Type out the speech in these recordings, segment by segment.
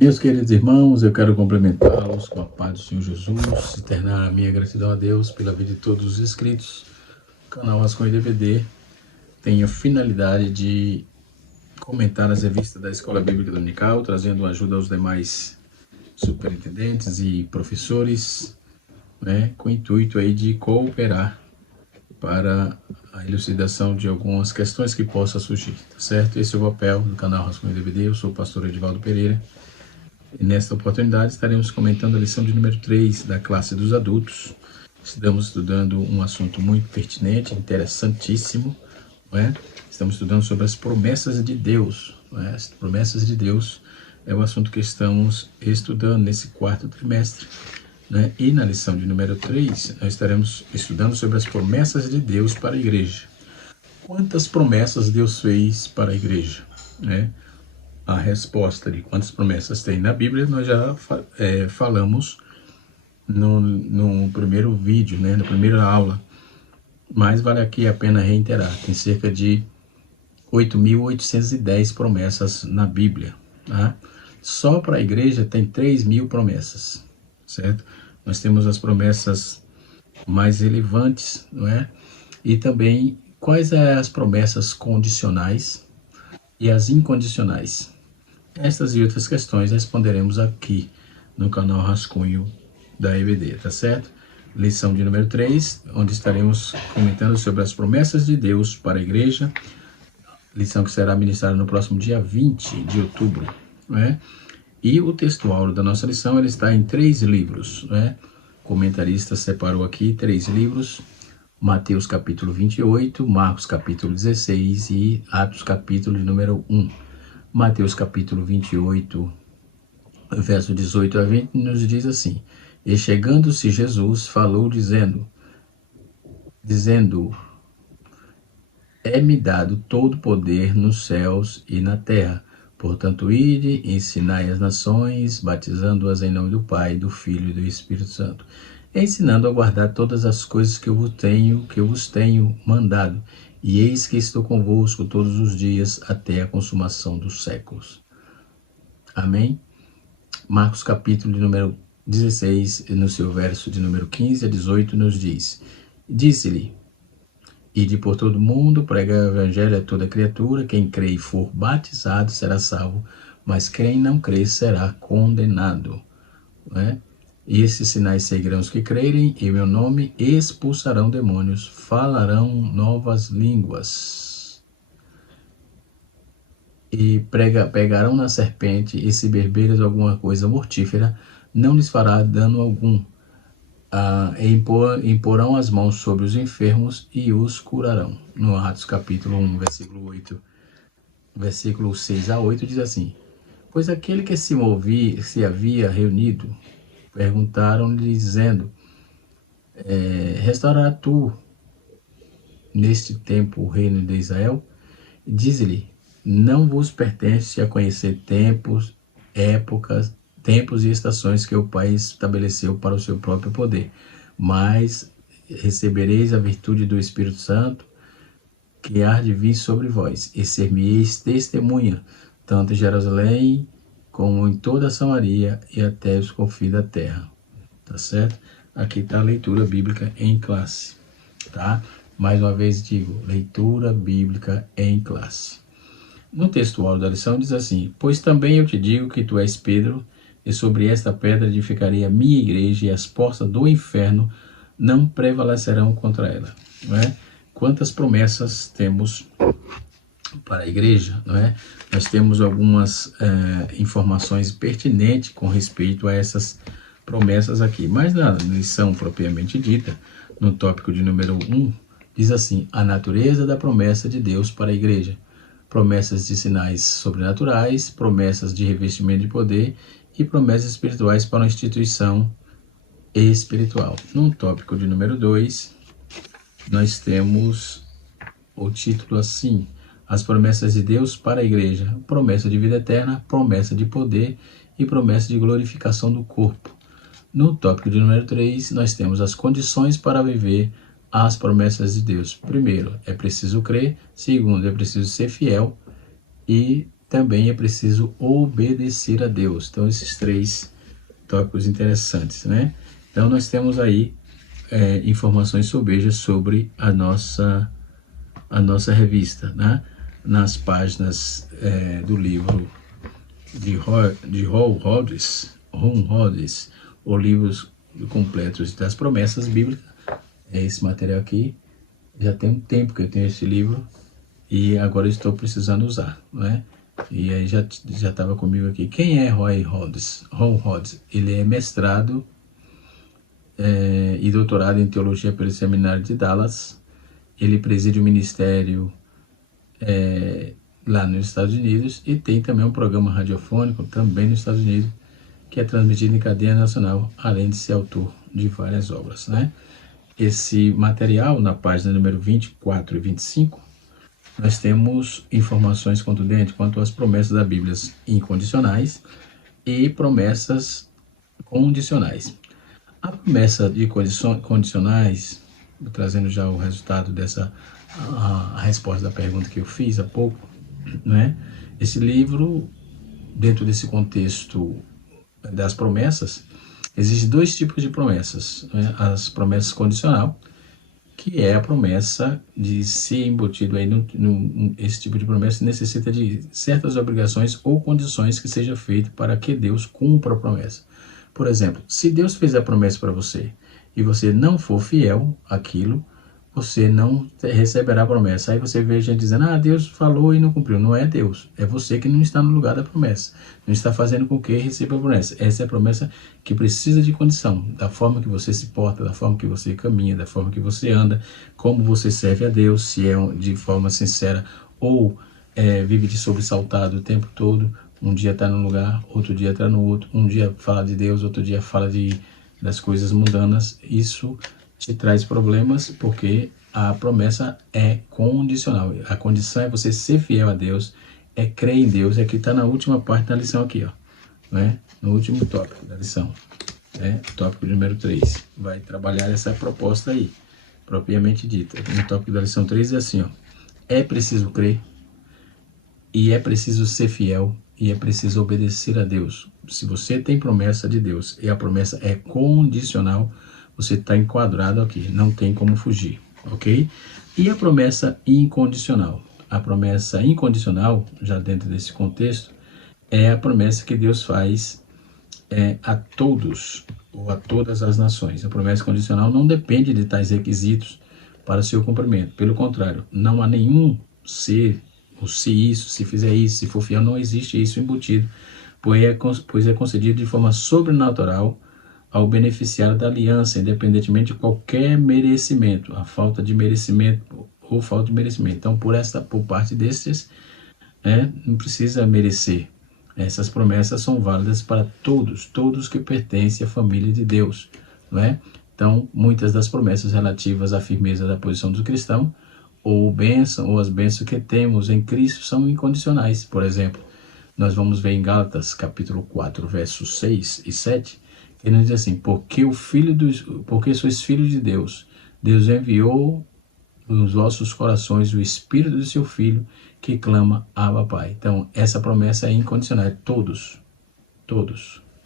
Meus queridos irmãos, eu quero cumprimentá-los com a paz do Senhor Jesus, externar a minha gratidão a Deus pela vida de todos os inscritos. O canal Rascunho DVD tem a finalidade de comentar as revistas da Escola Bíblica Dominical, trazendo ajuda aos demais superintendentes e professores, com o intuito aí de cooperar para a elucidação de algumas questões que possam surgir, tá certo? Esse é o papel do canal Rascunho DVD, eu sou o pastor Edivaldo Pereira. E nesta oportunidade estaremos comentando a lição de número 3 da classe dos adultos. Estamos estudando um assunto muito pertinente, interessantíssimo, Estamos estudando sobre as promessas de Deus, As promessas de Deus é o assunto que estamos estudando nesse quarto trimestre, E na lição de número 3, nós estaremos estudando sobre as promessas de Deus para a igreja. Quantas promessas Deus fez para a igreja, A resposta de quantas promessas tem na Bíblia, nós já falamos no primeiro vídeo, na primeira aula, mas vale aqui a pena reiterar, tem cerca de 8.810 promessas na Bíblia, Só para a igreja tem 3.000 promessas, certo? Nós temos as promessas mais relevantes, E também quais são as promessas condicionais e as incondicionais. Estas e outras questões responderemos aqui no canal Rascunho da EBD, tá certo? Lição de número 3, onde estaremos comentando sobre as promessas de Deus para a igreja, lição que será ministrada no próximo dia 20 de outubro, E o textual da nossa lição, ele está em 3 livros, O comentarista separou aqui 3 livros, Mateus capítulo 28, Marcos capítulo 16 e Atos capítulo número 1. Mateus capítulo 28, verso 18 a 20, nos diz assim: E chegando-se Jesus, falou dizendo, é-me dado todo poder nos céus e na terra. Portanto, ide, ensinai as nações, batizando-as em nome do Pai, do Filho e do Espírito Santo, ensinando a guardar todas as coisas que eu vos tenho mandado. E eis que estou convosco todos os dias até a consumação dos séculos. Amém? Marcos capítulo de número 16, no seu verso de número 15 a 18, nos diz: Disse-lhe, ide por todo o mundo, pregai o evangelho a toda criatura, quem crê e for batizado será salvo, mas quem não crê será condenado. E esses sinais seguirão os que crerem, em meu nome expulsarão demônios, falarão novas línguas, e pegarão na serpente, e se beberes alguma coisa mortífera, não lhes fará dano algum. Imporão as mãos sobre os enfermos e os curarão. No Atos capítulo 1, versículo 8, versículo 6 a 8, diz assim: Pois aquele que se havia reunido, perguntaram-lhe, dizendo, restaurará tu neste tempo o reino de Israel? Diz-lhe, não vos pertence a conhecer tempos e estações que o Pai estabeleceu para o seu próprio poder, mas recebereis a virtude do Espírito Santo, que há de vir sobre vós, e ser-me-eis testemunha, tanto em Jerusalém como em toda a Samaria e até os confins da terra. Tá certo? Aqui está a leitura bíblica em classe, tá? Mais uma vez digo, leitura bíblica em classe. No textual da lição diz assim: Pois também eu te digo que tu és Pedro, e sobre esta pedra edificarei a minha igreja, e as portas do inferno não prevalecerão contra ela. Quantas promessas temos para a igreja, Nós temos algumas informações pertinentes com respeito a essas promessas aqui, mas na lição propriamente dita, no tópico de número 1, diz assim: a natureza da promessa de Deus para a igreja, promessas de sinais sobrenaturais, promessas de revestimento de poder e promessas espirituais para uma instituição espiritual. No tópico de número 2, nós temos o título assim: as promessas de Deus para a igreja, promessa de vida eterna, promessa de poder e promessa de glorificação do corpo. No tópico de número 3, nós temos as condições para viver as promessas de Deus. Primeiro, é preciso crer. Segundo, é preciso ser fiel. E também é preciso obedecer a Deus. Então, esses três tópicos interessantes, né? Então, nós temos aí informações sobejas sobre a nossa revista, né? Nas páginas do livro de Ron Rhodes, ou livros completos das promessas bíblicas. Esse material aqui, já tem um tempo que eu tenho esse livro e agora eu estou precisando usar, né? E aí já estava comigo aqui. Quem é Ron Rhodes? Ele é mestrado e doutorado em teologia pelo Seminário de Dallas. Ele preside o ministério lá nos Estados Unidos e tem também um programa radiofônico também nos Estados Unidos, que é transmitido em cadeia nacional, além de ser autor de várias obras, né? Esse material, na página número 24 e 25, nós temos informações contundentes quanto às promessas da Bíblia incondicionais e promessas condicionais. A promessa de condicionais, trazendo já o resultado dessa a resposta da pergunta que eu fiz há pouco, né? Esse livro, dentro desse contexto das promessas, existem dois tipos de promessas, né? As promessas condicional, que é a promessa de ser embutido aí esse tipo de promessa necessita de certas obrigações ou condições que seja feito para que Deus cumpra a promessa. Por exemplo, se Deus fez a promessa para você e você não for fiel àquilo, você não receberá a promessa. Aí você vê gente dizendo, Deus falou e não cumpriu. Não é Deus, é você que não está no lugar da promessa. Não está fazendo com que receba a promessa. Essa é a promessa que precisa de condição, da forma que você se porta, da forma que você caminha, da forma que você anda, como você serve a Deus, se é de forma sincera ou vive de sobressaltado o tempo todo. Um dia está num lugar, outro dia está no outro. Um dia fala de Deus, outro dia fala das coisas mundanas. Isso te traz problemas porque a promessa é condicional. A condição é você ser fiel a Deus, é crer em Deus. É que está na última parte da lição aqui, ó, né? No último tópico da lição, tópico número 3. Vai trabalhar essa proposta aí, propriamente dita. No tópico da lição 3 é assim, ó: é preciso crer, e é preciso ser fiel, e é preciso obedecer a Deus. Se você tem promessa de Deus e a promessa é condicional, você está enquadrado aqui, não tem como fugir, ok? E a promessa incondicional? A promessa incondicional, já dentro desse contexto, é a promessa que Deus faz a todos ou a todas as nações. A promessa condicional não depende de tais requisitos para seu cumprimento. Pelo contrário, não há nenhum ser, ou se isso, se fizer isso, se for fiel, não existe isso embutido, pois é concedido de forma sobrenatural ao beneficiário da aliança, independentemente de qualquer merecimento, a falta de merecimento ou falta de merecimento. Então, por parte destes, não precisa merecer. Essas promessas são válidas para todos que pertencem à família de Deus, não é? Então, muitas das promessas relativas à firmeza da posição do cristão, ou as bênçãos que temos em Cristo são incondicionais. Por exemplo, nós vamos ver em Gálatas, capítulo 4, versos 6 e 7, ele diz assim: porque sois filhos de Deus, Deus enviou nos vossos corações o Espírito do seu Filho, que clama, Abba, Pai. Então, essa promessa é incondicional, é todos,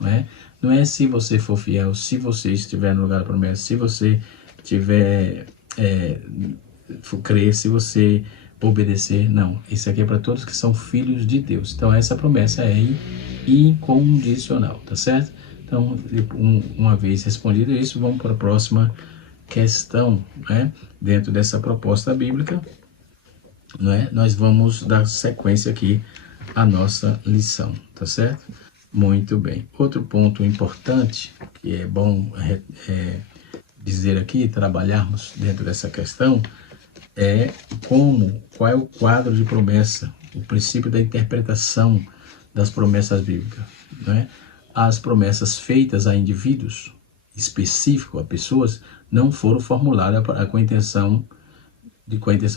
não é? Não é se você for fiel, se você estiver no lugar da promessa, se você tiver, crer, se você obedecer, não. Isso aqui é para todos que são filhos de Deus. Então, essa promessa é incondicional, tá certo? Então, uma vez respondido isso, vamos para a próxima questão, né? Dentro dessa proposta bíblica, né? Nós vamos dar sequência aqui à nossa lição, tá certo? Muito bem. Outro ponto importante, que é bom dizer aqui, trabalharmos dentro dessa questão, é qual é o quadro de promessa, o princípio da interpretação das promessas bíblicas, né? As promessas feitas a indivíduos específicos, a pessoas, não foram formuladas com a intenção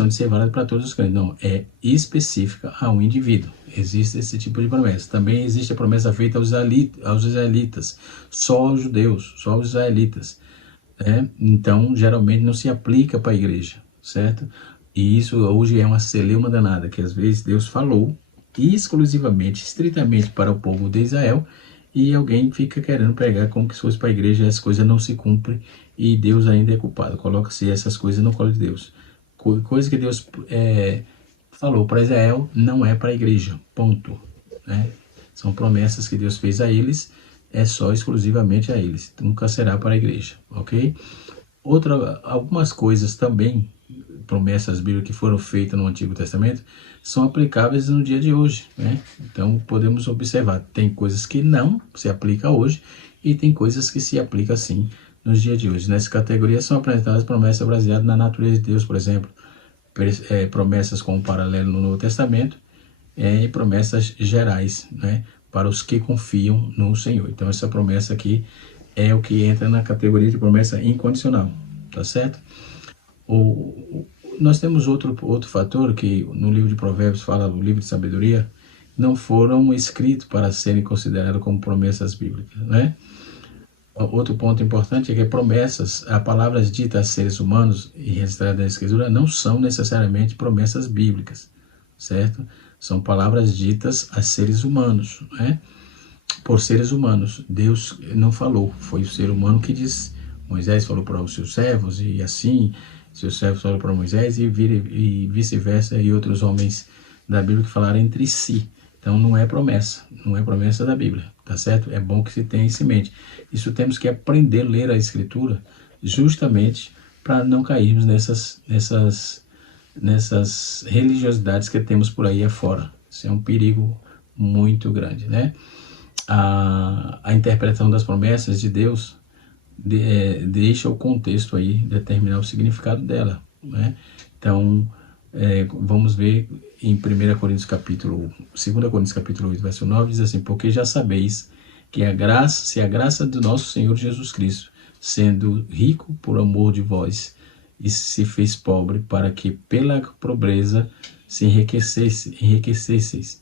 de ser válida para todos os crentes. Não, é específica a um indivíduo. Existe esse tipo de promessa. Também existe a promessa feita aos israelitas, só aos judeus, só aos israelitas. Então, geralmente não se aplica para a igreja, certo? E isso hoje é uma celeuma danada, que às vezes Deus falou, exclusivamente, estritamente para o povo de Israel, e alguém fica querendo pregar como se fosse para a igreja e as coisas não se cumprem e Deus ainda é culpado. Coloca-se essas coisas no colo de Deus. Coisa que Deus falou para Israel não é para a igreja, ponto. Né? São promessas que Deus fez a eles, é só exclusivamente a eles, nunca será para a igreja, ok? Algumas coisas também, promessas bíblicas que foram feitas no Antigo Testamento, são aplicáveis no dia de hoje, né? Então podemos observar, tem coisas que não se aplicam hoje e tem coisas que se aplicam sim nos dias de hoje. Nessa categoria são apresentadas promessas baseadas na natureza de Deus, por exemplo, promessas com um paralelo no Novo Testamento, e promessas gerais, né, para os que confiam no Senhor. Então essa promessa aqui é o que entra na categoria de promessa incondicional, tá certo? Nós temos outro fator que no livro de Provérbios fala, o livro de sabedoria, não foram escritos para serem considerados como promessas bíblicas, né? Outro ponto importante é que promessas, as palavras ditas a seres humanos e registradas na Escritura não são necessariamente promessas bíblicas, certo? São palavras ditas a seres humanos, né? Por seres humanos. Deus não falou, foi o ser humano que disse. Moisés falou para os seus servos e assim, seus servos falaram para Moisés e vice-versa, e outros homens da Bíblia que falaram entre si. Então não é promessa da Bíblia, tá certo? É bom que se tenha isso em mente. Isso temos que aprender a ler a Escritura justamente para não cairmos nessas religiosidades que temos por aí afora. Isso é um perigo muito grande, né? A interpretação das promessas de Deus deixa o contexto aí determinar o significado dela, né? Então, vamos ver em 2 Coríntios capítulo 8, verso 9, diz assim: porque já sabeis que se a graça do nosso Senhor Jesus Cristo, sendo rico por amor de vós, e se fez pobre, para que pela pobreza se enriquecesseis.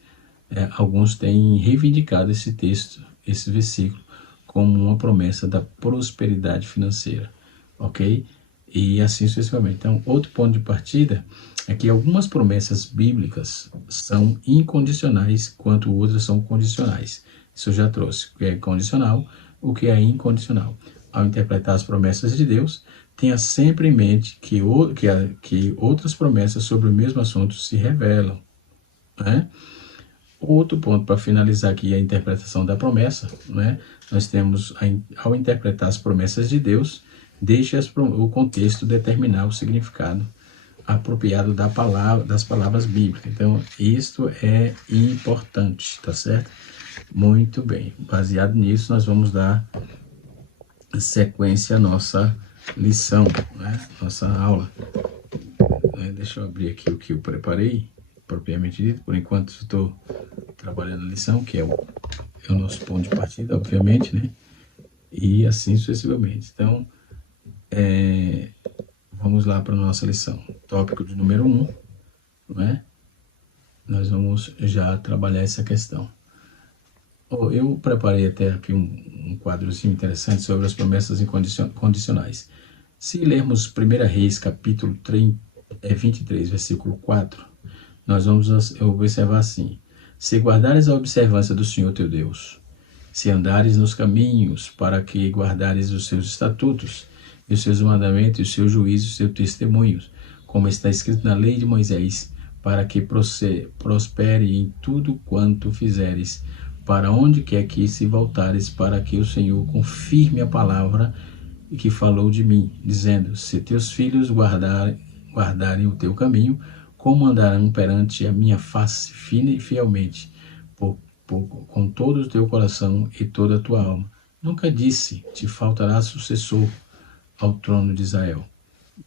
Alguns têm reivindicado esse texto, esse versículo, como uma promessa da prosperidade financeira, ok? E assim sucessivamente. Então, outro ponto de partida é que algumas promessas bíblicas são incondicionais, enquanto outras são condicionais. Isso eu já trouxe, o que é condicional, o que é incondicional. Ao interpretar as promessas de Deus, tenha sempre em mente que outras promessas sobre o mesmo assunto se revelam, né? Outro ponto para finalizar aqui a interpretação da promessa, né? Nós temos, ao interpretar as promessas de Deus, deixe o contexto determinar o significado apropriado das palavras bíblicas. Então, isto é importante, tá certo? Muito bem. Baseado nisso, nós vamos dar sequência à nossa lição, né? Nossa aula. Deixa eu abrir aqui o que eu preparei, propriamente dito. Por enquanto, estou trabalhando a lição, que é o nosso ponto de partida, obviamente, né? E assim sucessivamente. Então, vamos lá para a nossa lição. Tópico de número 1, não é? Nós vamos já trabalhar essa questão. Eu preparei até aqui um quadrozinho interessante sobre as promessas incondicionais. Se lermos 1 Reis, capítulo 23, versículo 4, nós vamos observar assim: se guardares a observância do Senhor teu Deus, se andares nos caminhos para que guardares os seus estatutos, e os seus mandamentos, e os seus juízos, os seus testemunhos, como está escrito na lei de Moisés, para que prospere em tudo quanto fizeres, para onde quer que se voltares, para que o Senhor confirme a palavra que falou de mim, dizendo: se teus filhos guardarem o teu caminho, como andarão perante a minha face fielmente, com todo o teu coração e toda a tua alma. Nunca disse: te faltará sucessor ao trono de Israel.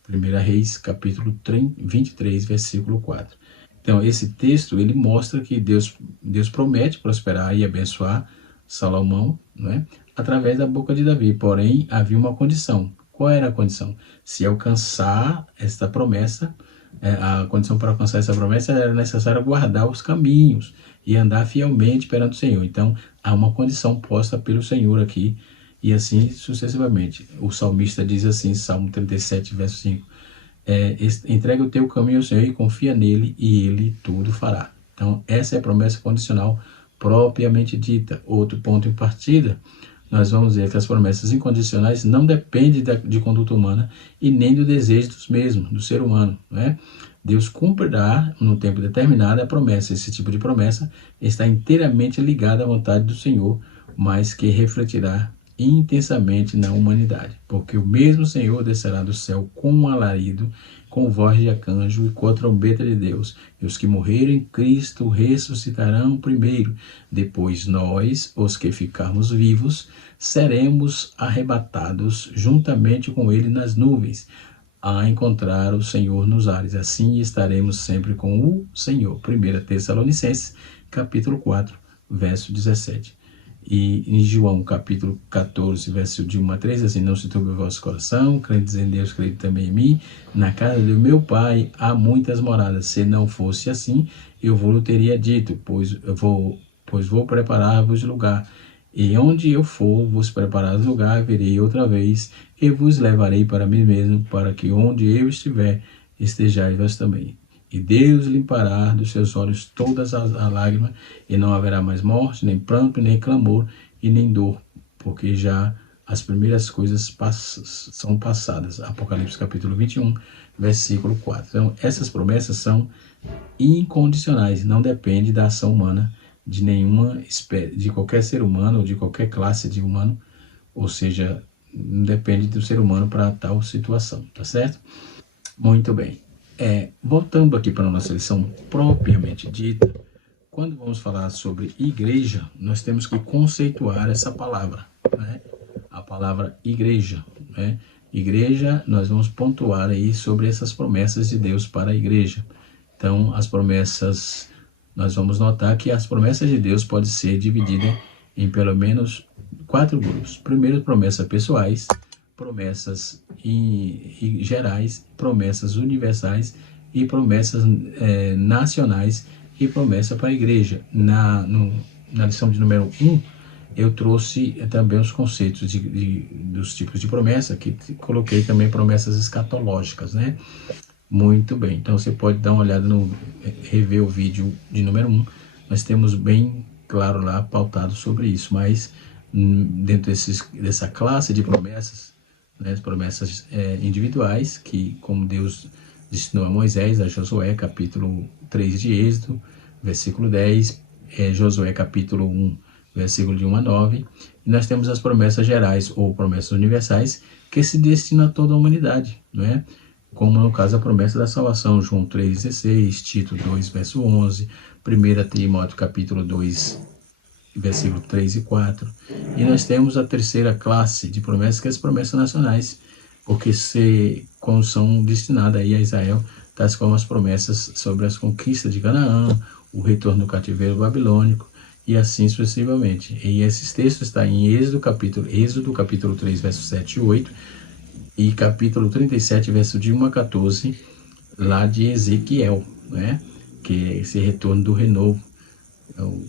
1 Reis, capítulo 23, versículo 4. Então, esse texto, ele mostra que Deus promete prosperar e abençoar Salomão, né, através da boca de Davi. Porém, havia uma condição. Qual era a condição? Se alcançar esta promessa, a condição para alcançar essa promessa era necessário guardar os caminhos e andar fielmente perante o Senhor. Então, há uma condição posta pelo Senhor aqui, e assim sucessivamente. O salmista diz assim, Salmo 37, verso 5, entrega o teu caminho ao Senhor e confia nele, e ele tudo fará. Então, essa é a promessa condicional propriamente dita. Outro ponto em partida, nós vamos ver que as promessas incondicionais não dependem de conduta humana e nem do desejo dos mesmos, do ser humano, né? Deus cumprirá no tempo determinado a promessa. Esse tipo de promessa está inteiramente ligada à vontade do Senhor, mas que refletirá intensamente na humanidade, porque o mesmo Senhor descerá do céu com um alarido, com voz de arcanjo e com a trombeta de Deus, e os que morreram em Cristo ressuscitarão primeiro. Depois nós, os que ficarmos vivos, seremos arrebatados juntamente com ele nas nuvens, a encontrar o Senhor nos ares. Assim estaremos sempre com o Senhor. 1 Tessalonicenses, capítulo 4, verso 17. E em João, capítulo 14, verso de 1 a 3, assim: não se turbe o vosso coração, credes em Deus, crede também em mim. Na casa do meu Pai há muitas moradas. Se não fosse assim, eu vou teria dito, pois vou preparar-vos lugar. E onde eu for vos preparar lugar, virei outra vez e vos levarei para mim mesmo, para que onde eu estiver, estejais vós também. E Deus limpará dos seus olhos todas as lágrimas, e não haverá mais morte, nem pranto, nem clamor, e nem dor, porque já as primeiras coisas são passadas. Apocalipse capítulo 21, versículo 4. Então, essas promessas são incondicionais, não dependem da ação humana, de nenhuma espécie, de qualquer ser humano, ou de qualquer classe de humano, ou seja, não depende do ser humano para tal situação, tá certo? Muito bem. Voltando aqui para a nossa lição propriamente dita, quando vamos falar sobre igreja, nós temos que conceituar essa palavra, né? A palavra igreja, né? Igreja, nós vamos pontuar aí sobre essas promessas de Deus para a igreja. Então, as promessas, nós vamos notar que as promessas de Deus podem ser divididas em pelo menos 4 grupos. Primeiro, promessas pessoais, promessas gerais, promessas universais e promessas nacionais e promessa para a igreja. Na lição de número 1, eu trouxe também os conceitos dos tipos de promessa, que coloquei também promessas escatológicas, né? Muito bem, então você pode dar uma olhada rever o vídeo de número 1, nós temos bem claro lá, pautado sobre isso, mas dentro dessa classe de promessas, né, as promessas individuais, que como Deus destinou a Moisés, a Josué, capítulo 3 de Êxodo, versículo 10, Josué, capítulo 1, versículo de 1 a 9, e nós temos as promessas gerais, ou promessas universais, que se destinam a toda a humanidade, não é? Como no caso a promessa da salvação, João 3,16, Tito 2, verso 11, 1 Timóteo, capítulo 2, versículo 3 e 4. E nós temos a terceira classe de promessas, que é as promessas nacionais, porque como são destinadas aí a Israel, tais como as promessas sobre as conquistas de Canaã, o retorno do cativeiro babilônico, e assim sucessivamente. E esses textos estão em Êxodo capítulo 3, versos 7 e 8, e capítulo 37, verso de 1 a 14, lá de Ezequiel, né? Que é esse retorno do renovo.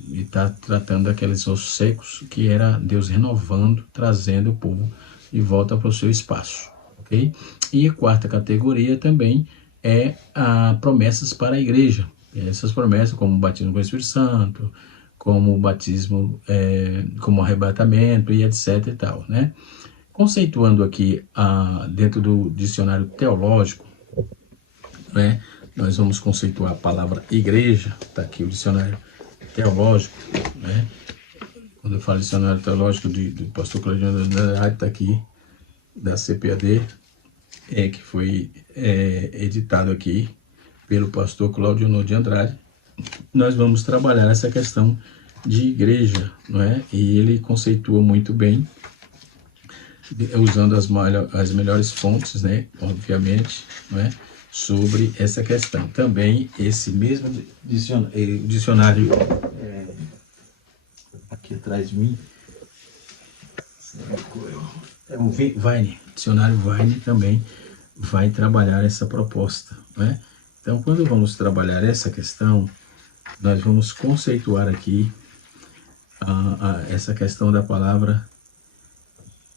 E está tratando aqueles ossos secos, que era Deus renovando, trazendo o povo de volta para o seu espaço, ok? E a quarta categoria também é promessas para a igreja. Essas promessas, como o batismo com o Espírito Santo, como o batismo, como o arrebatamento e etc e tal, né? Conceituando aqui dentro do dicionário teológico, né? Nós vamos conceituar a palavra igreja, está aqui o dicionário teológico, né? Quando eu falo dicionário teológico do pastor Claudiano de Andrade, está aqui, da CPAD, que foi editado aqui pelo pastor Claudiano de Andrade. Nós vamos trabalhar essa questão de igreja, não é? E ele conceitua muito bem, usando as melhores fontes, né? Obviamente, não é? Sobre essa questão. Também esse mesmo dicionário aqui atrás de mim, o Vine, dicionário Vine também vai trabalhar essa proposta, né? Então, quando vamos trabalhar essa questão, nós vamos conceituar aqui essa questão da palavra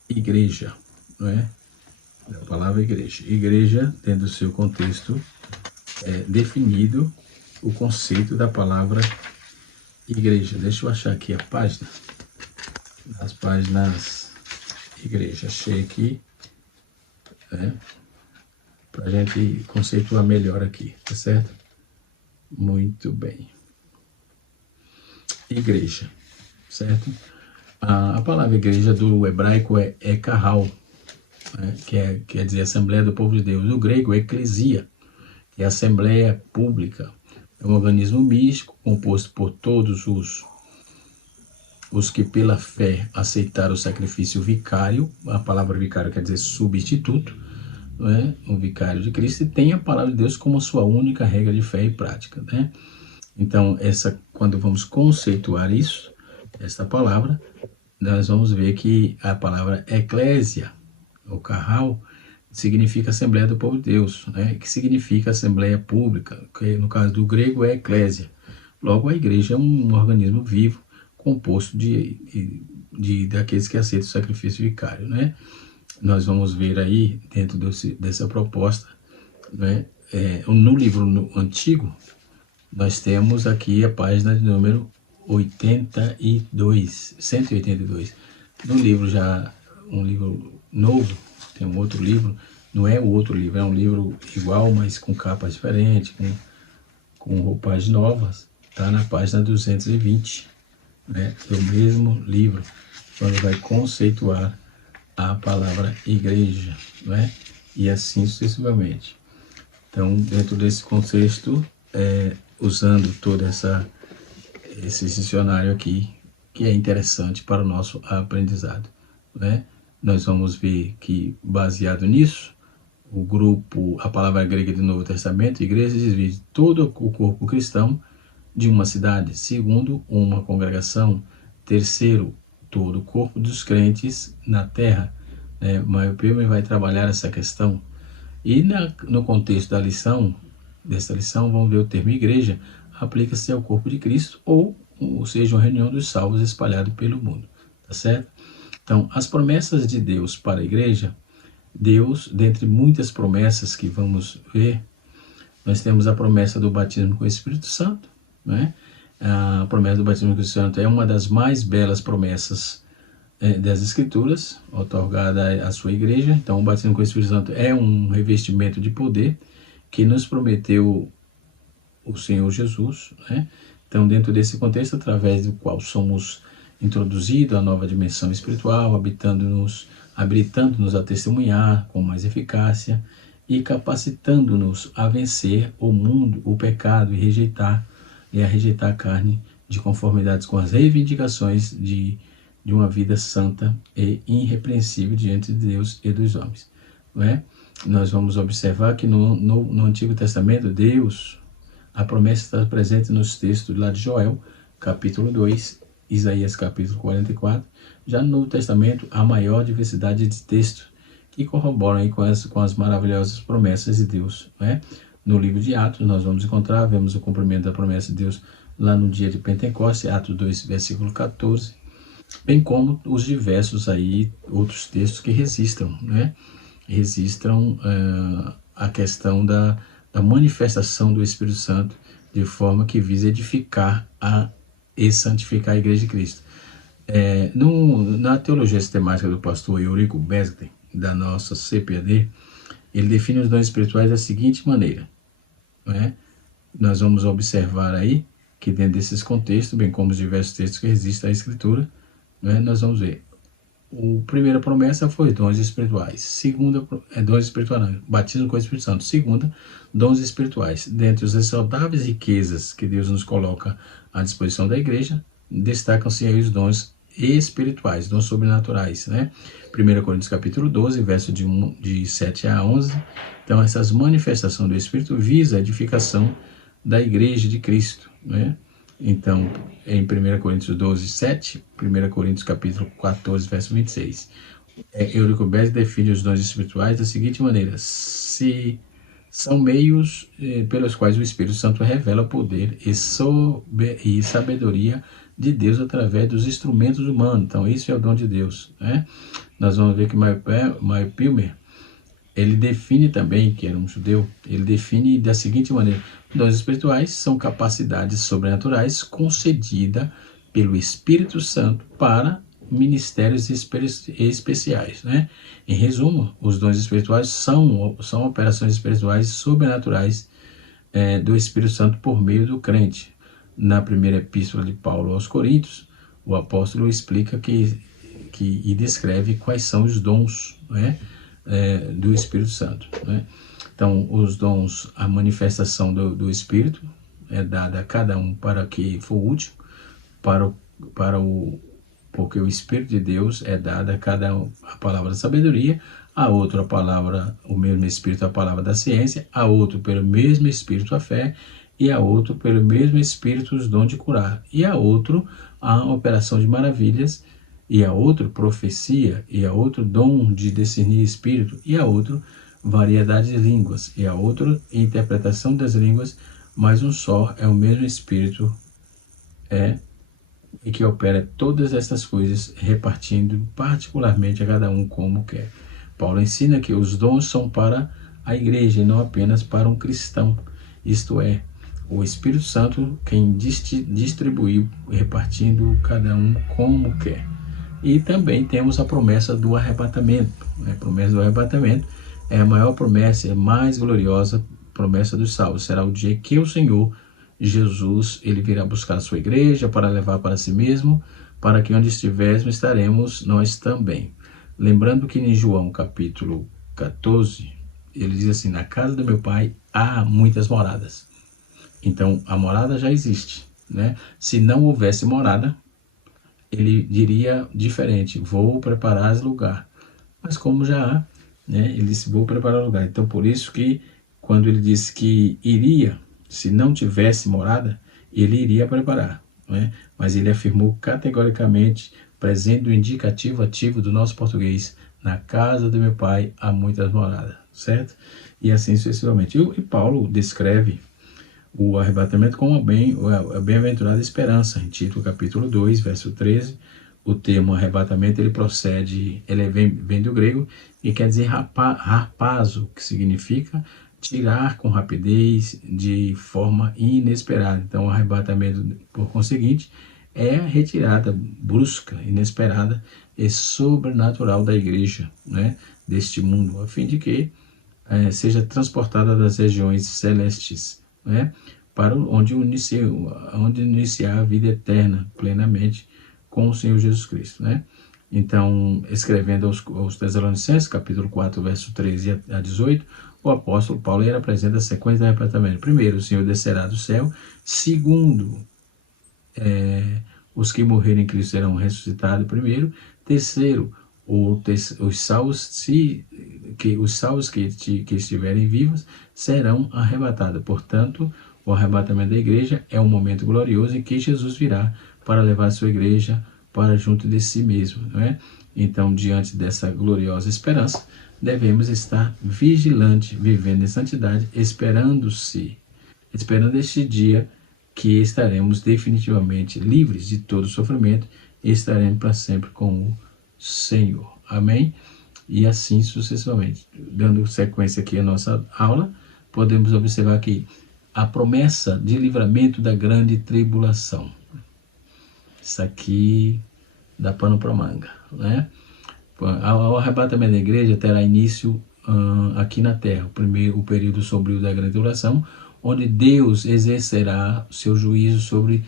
igreja, não é? A palavra igreja. Igreja, dentro do seu contexto definido, o conceito da palavra igreja. Deixa eu achar aqui a página. As páginas igreja. Achei aqui, né? Para a gente conceituar melhor aqui, tá certo? Muito bem. Igreja, certo? A palavra igreja do hebraico é kahal, né? Quer dizer Assembleia do Povo de Deus. No grego é eclesia, que é Assembleia Pública. É um organismo místico composto por todos os que pela fé aceitaram o sacrifício vicário. A palavra vicário quer dizer substituto, né? O vicário de Cristo, e tem a palavra de Deus como sua única regra de fé e prática, né? Então, quando vamos conceituar isso, essa palavra, nós vamos ver que a palavra eclésia, ou carral, significa Assembleia do Povo de Deus, né? Que significa Assembleia Pública, que no caso do grego é eclésia. Logo, a igreja é um organismo vivo, composto daqueles que aceitam o sacrifício vicário, né? Nós vamos ver aí, dentro dessa proposta, né? No livro antigo, nós temos aqui a página de número 182. No livro um livro novo, tem um outro livro, não é o outro livro, é um livro igual, mas com capas diferentes, com roupagens novas, está na página 220, né, do mesmo livro, quando vai conceituar a palavra igreja, né, e assim sucessivamente. Então, dentro desse contexto, usando todo esse dicionário aqui, que é interessante para o nosso aprendizado, né? Nós vamos ver que, baseado nisso, a palavra grega do Novo Testamento, igreja, divide todo o corpo cristão de uma cidade. Segundo, uma congregação. Terceiro, todo o corpo dos crentes na terra. Maior Pilmer vai trabalhar essa questão. E no contexto dessa lição, vamos ver o termo igreja, aplica-se ao corpo de Cristo, ou seja, uma reunião dos salvos espalhado pelo mundo, tá certo? Então, as promessas de Deus para a igreja, Deus, dentre muitas promessas que vamos ver, nós temos a promessa do batismo com o Espírito Santo, né? A promessa do batismo com o Espírito Santo é uma das mais belas promessas das Escrituras, otorgada à sua igreja. Então, o batismo com o Espírito Santo é um revestimento de poder que nos prometeu o Senhor Jesus, né? Então, dentro desse contexto, através do qual somos introduzidos à nova dimensão espiritual, habilitando-nos a testemunhar com mais eficácia e capacitando-nos a vencer o mundo, o pecado e a rejeitar a carne de conformidade com as reivindicações de uma vida santa e irrepreensível diante de Deus e dos homens, não é? Nós vamos observar que no Antigo Testamento, Deus, a promessa está presente nos textos lá de Joel, capítulo 2, Isaías, capítulo 44. Já no Novo Testamento, há maior diversidade de textos que corroboram aí com as maravilhosas promessas de Deus, né? No livro de Atos, nós vemos o cumprimento da promessa de Deus lá no dia de Pentecostes, Atos 2, versículo 14, bem como os diversos aí outros textos que registram, né? Registram a questão da manifestação do Espírito Santo de forma que visa edificar e santificar a Igreja de Cristo. Na teologia sistemática do pastor Eurico Besgten, da nossa CPAD, ele define os dons espirituais da seguinte maneira, né? Nós vamos observar aí que dentro desses contextos, bem como os diversos textos que resistem à Escritura, né, nós vamos ver. A primeira promessa foi dons espirituais. Segunda, dons espirituais, batismo com o Espírito Santo. Segunda, dons espirituais. Dentre as saudáveis riquezas que Deus nos coloca à disposição da igreja, destacam-se aí os dons espirituais, dons sobrenaturais, né? 1 Coríntios capítulo 12, verso de 7 a 11. Então, essas manifestações do Espírito visam a edificação da igreja de Cristo, né? Então, em 1 Coríntios 12, 7, 1 Coríntios capítulo 14, verso 26, Eurico Besgten define os dons espirituais da seguinte maneira: se são meios pelos quais o Espírito Santo revela poder e sabedoria de Deus através dos instrumentos humanos. Então, isso é o dom de Deus, né? Nós vamos ver que Maior Pilmer ele define também, que era um judeu, ele define da seguinte maneira: dons espirituais são capacidades sobrenaturais concedidas pelo Espírito Santo para ministérios especiais, né? Em resumo, os dons espirituais são operações espirituais sobrenaturais do Espírito Santo por meio do crente. Na primeira epístola de Paulo aos Coríntios, o apóstolo explica e descreve quais são os dons, né, do Espírito Santo, né? Então, os dons, a manifestação do Espírito é dada a cada um para que for útil, porque o Espírito de Deus é dada a cada um a palavra da sabedoria, a outro a palavra, o mesmo Espírito a palavra da ciência, a outro pelo mesmo Espírito a fé, e a outro pelo mesmo Espírito os dons de curar, e a outro a operação de maravilhas, e a outro profecia, e a outro dom de discernir espírito, e a outro variedade de línguas, e a outro interpretação das línguas, mas um só é o mesmo Espírito e que opera todas essas coisas, repartindo particularmente a cada um como quer. Paulo ensina que os dons são para a igreja e não apenas para um cristão, isto é, o Espírito Santo quem distribuiu, repartindo cada um como quer. E também temos a promessa do arrebatamento. A promessa do arrebatamento é a maior promessa, é a mais gloriosa promessa dos salvos. Será o dia que o Senhor Jesus, ele virá buscar a sua igreja para levar para si mesmo, para que onde estivermos estaremos nós também. Lembrando que em João capítulo 14, ele diz assim: na casa do meu pai há muitas moradas. Então, a morada já existe, né? Se não houvesse morada, ele diria diferente: vou preparar lugar. Mas como já há, né? Ele disse: vou preparar lugar. Então, por isso que quando ele disse que iria, se não tivesse morada, ele iria preparar, né? Mas ele afirmou categoricamente, presente o indicativo ativo do nosso português: na casa do meu pai há muitas moradas, certo? E assim sucessivamente. E Paulo descreve o arrebatamento como a bem-aventurada esperança, em Tito capítulo 2, verso 13. O termo arrebatamento, ele vem do grego e quer dizer harpazo, que significa tirar com rapidez, de forma inesperada. Então, o arrebatamento, por conseguinte, é a retirada brusca, inesperada e sobrenatural da igreja, né, deste mundo, a fim de que seja transportada das regiões celestes, né, para onde iniciar a vida eterna plenamente com o Senhor Jesus Cristo, né? Então, escrevendo aos Tessalonicenses, capítulo 4, verso 13 a 18, o apóstolo Paulo apresenta a sequência do arrebatamento. Primeiro, o Senhor descerá do céu. Segundo, os que morrerem em Cristo serão ressuscitados primeiro. Terceiro, os salvos que estiverem vivos serão arrebatados. Portanto, o arrebatamento da igreja é um momento glorioso em que Jesus virá para levar a sua igreja para junto de si mesmo, não é? Então, diante dessa gloriosa esperança, devemos estar vigilantes, vivendo em santidade, esperando este dia que estaremos definitivamente livres de todo sofrimento e estaremos para sempre com o Senhor. Amém? E assim sucessivamente. Dando sequência aqui à nossa aula, podemos observar aqui a promessa de livramento da grande tribulação. Isso aqui dá pano para manga, né? O arrebatamento da igreja terá início aqui na terra, o período sombrio da grande tribulação, onde Deus exercerá seu juízo sobre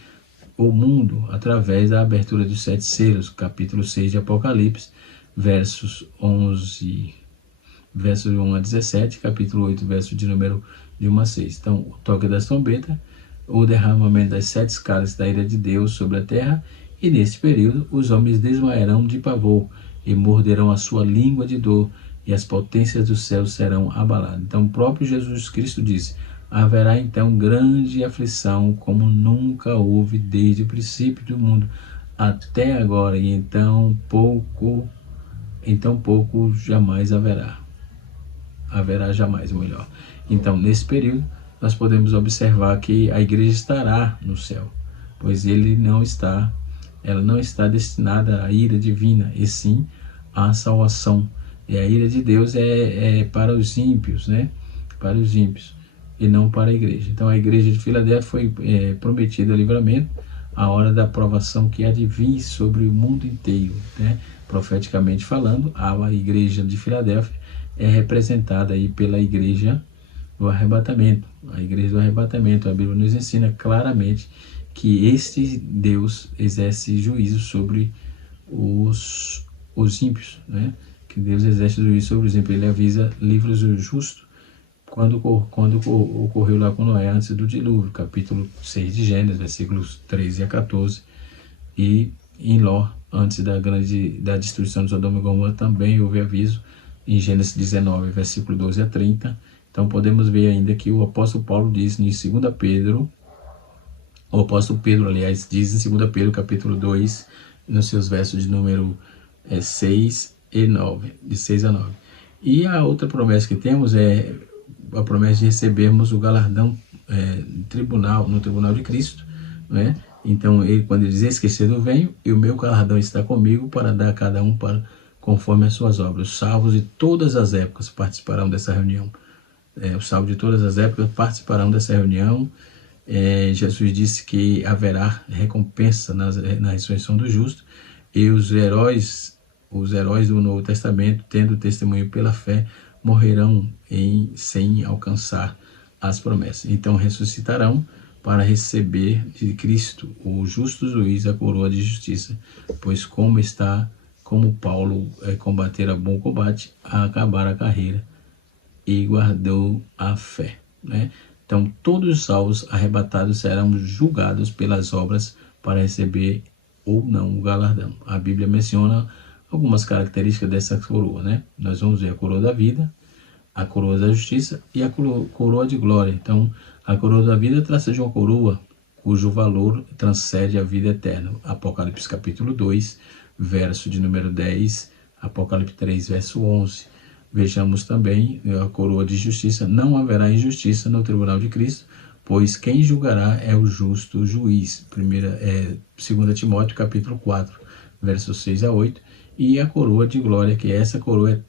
o mundo através da abertura dos 7 selos, capítulo 6 de Apocalipse, versos 1 a 17, capítulo 8, verso de número de 1 a 6. Então, o toque das trombetas, o derramamento das 7 cálices da ira de Deus sobre a terra, e neste período os homens desmaiarão de pavor e morderão a sua língua de dor, e as potências do céu serão abaladas. Então, o próprio Jesus Cristo disse: haverá então grande aflição, como nunca houve desde o princípio do mundo até agora, e então pouco jamais haverá. Haverá jamais, melhor. Então, nesse período, nós podemos observar que a igreja estará no céu, pois ela não está destinada à ira divina, e sim à salvação E a ira de Deus é para os ímpios, né? Para os ímpios, e não para a igreja. Então a igreja de Filadélfia foi prometida livramento, a hora da provação que há de vir sobre o mundo inteiro, né? Profeticamente falando, a igreja de Filadélfia é representada aí pela igreja do arrebatamento. A igreja do arrebatamento, a Bíblia nos ensina claramente que este Deus exerce juízo sobre os ímpios, né? Que Deus exerce juízo sobre os ímpios. Ele avisa, livra o justo quando ocorreu lá com Noé antes do dilúvio, capítulo 6 de Gênesis, versículos 13 a 14, e em Ló, antes da destruição de Sodoma e Gomorra, também houve aviso em Gênesis 19, versículo 12 a 30. Então podemos ver ainda que o apóstolo Paulo diz em 2 Pedro, o apóstolo Pedro, aliás, diz em 2 Pedro, capítulo 2, nos seus versos de número 6 e 9, de 6 a 9. E a outra promessa que temos é a promessa de recebermos o galardão no tribunal de Cristo, né? Então, quando ele diz, esquecido venho, e o meu galardão está comigo para dar a cada um conforme as suas obras. Os salvos de todas as épocas participarão dessa reunião. Os salvos de todas as épocas participarão dessa reunião. Jesus disse que haverá recompensa na ressurreição do justo, e os heróis do Novo Testamento, tendo testemunho pela fé, morrerão sem alcançar as promessas. Então ressuscitarão para receber de Cristo, o justo juiz, a coroa de justiça, pois como Paulo combater a bom combate, a acabar a carreira e guardou a fé, né? Então todos os salvos arrebatados serão julgados pelas obras para receber ou não o galardão. A Bíblia menciona algumas características dessa coroa, né? Nós vamos ver a coroa da vida, a coroa da justiça e a coroa de glória. Então, a coroa da vida trata de uma coroa cujo valor transcende a vida eterna. Apocalipse capítulo 2, verso de número 10, Apocalipse 3, verso 11. Vejamos também a coroa de justiça. Não haverá injustiça no tribunal de Cristo, pois quem julgará é o justo juiz. 2 Timóteo capítulo 4, versos 6 a 8. E a coroa de glória, que essa coroa é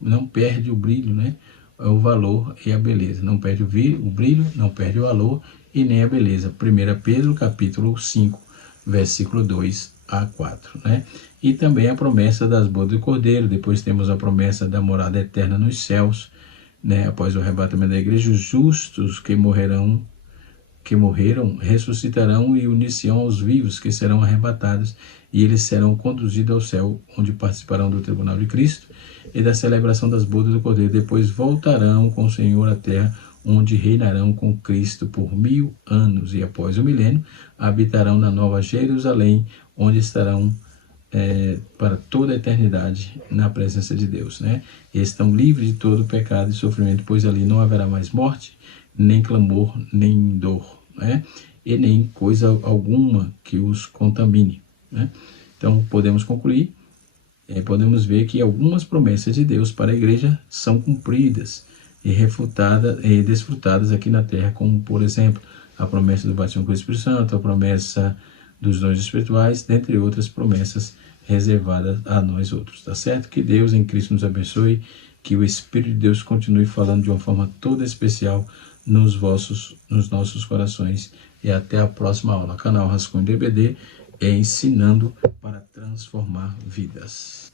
não perde o brilho, né? O valor e a beleza. Não perde o brilho, não perde o valor e nem a beleza. 1 Pedro capítulo 5, versículo 2 a 4, né? E também a promessa das bodas do Cordeiro. Depois temos a promessa da morada eterna nos céus, né? Após o arrebatamento da igreja, os justos que morreram ressuscitarão e unir-se-ão aos vivos que serão arrebatados, e eles serão conduzidos ao céu, onde participarão do tribunal de Cristo e da celebração das bodas do Cordeiro. Depois voltarão com o Senhor à terra, onde reinarão com Cristo por 1000 anos, e após o milênio habitarão na Nova Jerusalém, onde estarão para toda a eternidade na presença de Deus, né? Estão livres de todo pecado e sofrimento, pois ali não haverá mais morte, nem clamor, nem dor, né? E nem coisa alguma que os contamine, né? Então podemos concluir, podemos ver que algumas promessas de Deus para a igreja são cumpridas e desfrutadas aqui na terra, como por exemplo a promessa do batismo com o Espírito Santo, a promessa dos dons espirituais, dentre outras promessas reservadas a nós outros, tá certo? Que Deus em Cristo nos abençoe, que o Espírito de Deus continue falando de uma forma toda especial nos nossos corações, e até a próxima aula. Canal Rascunho DBD ensinando para transformar vidas.